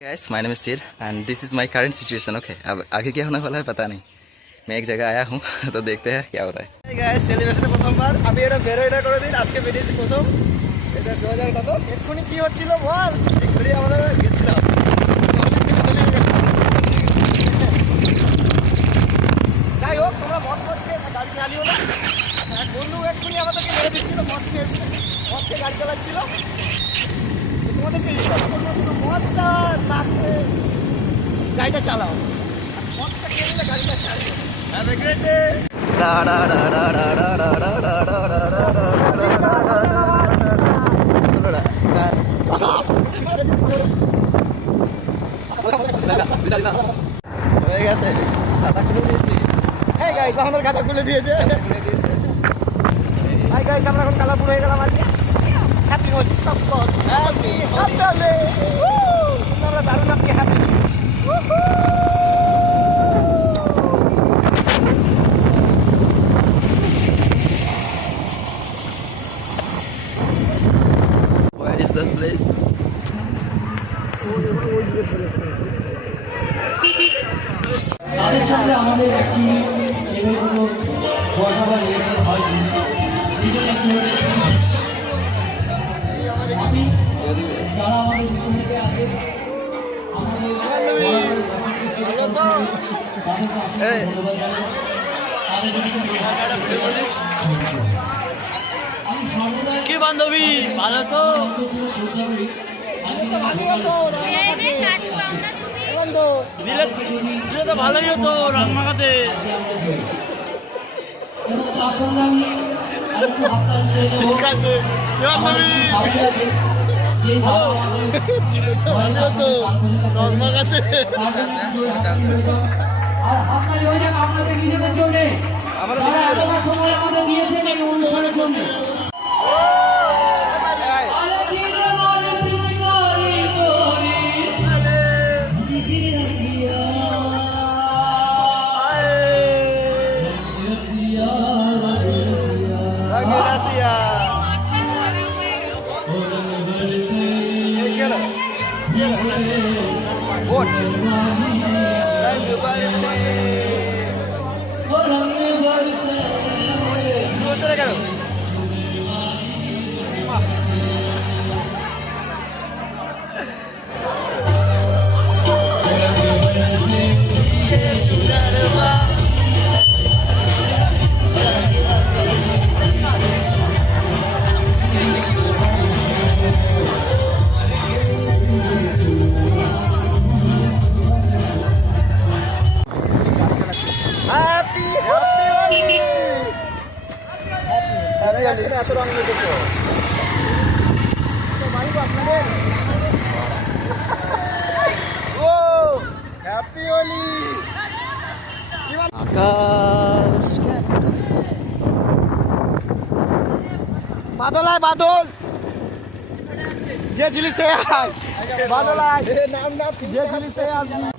Guys, my name is Sid and this is my current situation. Okay, अब आगे क्या होने वाला है पता नहीं. मैं एक जगह आया हूँ तो देखते हैं क्या होता है. Hey guys, সেলিব্রেশনে প্রথমবার আমি এটা বেরোয়টা করে দিন আজকে বেরিয়েছি প্রথম এটা 2000 টাকা এক্ষুনি কি হচ্ছিল বল এক্ষুনি আমাদের গেছিলাম যাই হোক তোমরা মদ খেয়ে গাড়ি চালিও না এক বন্ধু এক্ষুনি আমাদেরকে মেরে দিচ্ছিল মদ খেয়ে গাড়ি চালাচ্ছিল তোমাদেরকে রিকোয়েস্ট করবো শুধু মদটা না খেয়ে গাড়িটা চালাও মদটা খেয়ে নিলে গাড়িটা চালিও হ্যাভ এ গ্রেট ডে হয়ে গেছে খাতা খুলে দিয়েছি হ্যাঁ গাইস আমাদের খাতা খুলে দিয়েছে হাই গাইস আমরা এখন কালারপুর হয়ে গেলাম আজকে হ্যাপি হোলি সব হ্যাপি হোলি আমরা দারুণ আপনি happy Where is that place? তাদের সাথে আমাদের অ্যাকচুয়ালি সেভাবে কোনো বসা বা রিহার্সাল হয়নি সেই জন্য একটু আমি যারা আমাদের মিশনেতে আছে আমাদের কি বান্ধবী ভালো তো দিলে তো ভালোই হতো রং মাখাতে সময় আমাদের দিয়েছেন এই অনুষ্ঠানের জন্য এত রং মেখেছো ও হ্যাপি হোলি আকাশ বাদল আয় বাদল যে ছিলি সে আয় বাদল আয় নাম না যে ছিলি সে আসবি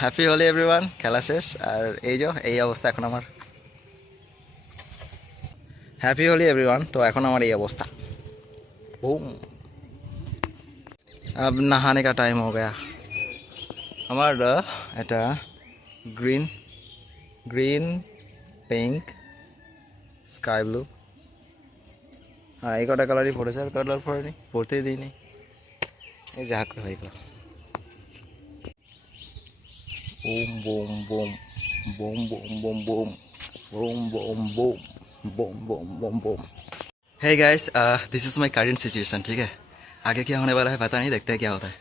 হ্যাপি হোলি এভরিওয়ান. খেলা শেষ আর এই অবস্থা এখন আমার. Happy Holi everyone. তো এখন আমার এই অবস্থা. बूम. अब नहाने का टाइम हो गया. हमारा এটা গ্রিন পিঙ্ক স্কাই ব্লু এই কটা কালারই পড়েছে আর কালার পড়েনি পড়তেই দিইনি এই যা করে হইব boom boom boom boom boom boom boom boom boom boom बम बम बम बम। Hey guys, this is my current situation, ठीक है। आगे क्या होने वाला है पता नहीं, देखते हैं क्या होता है।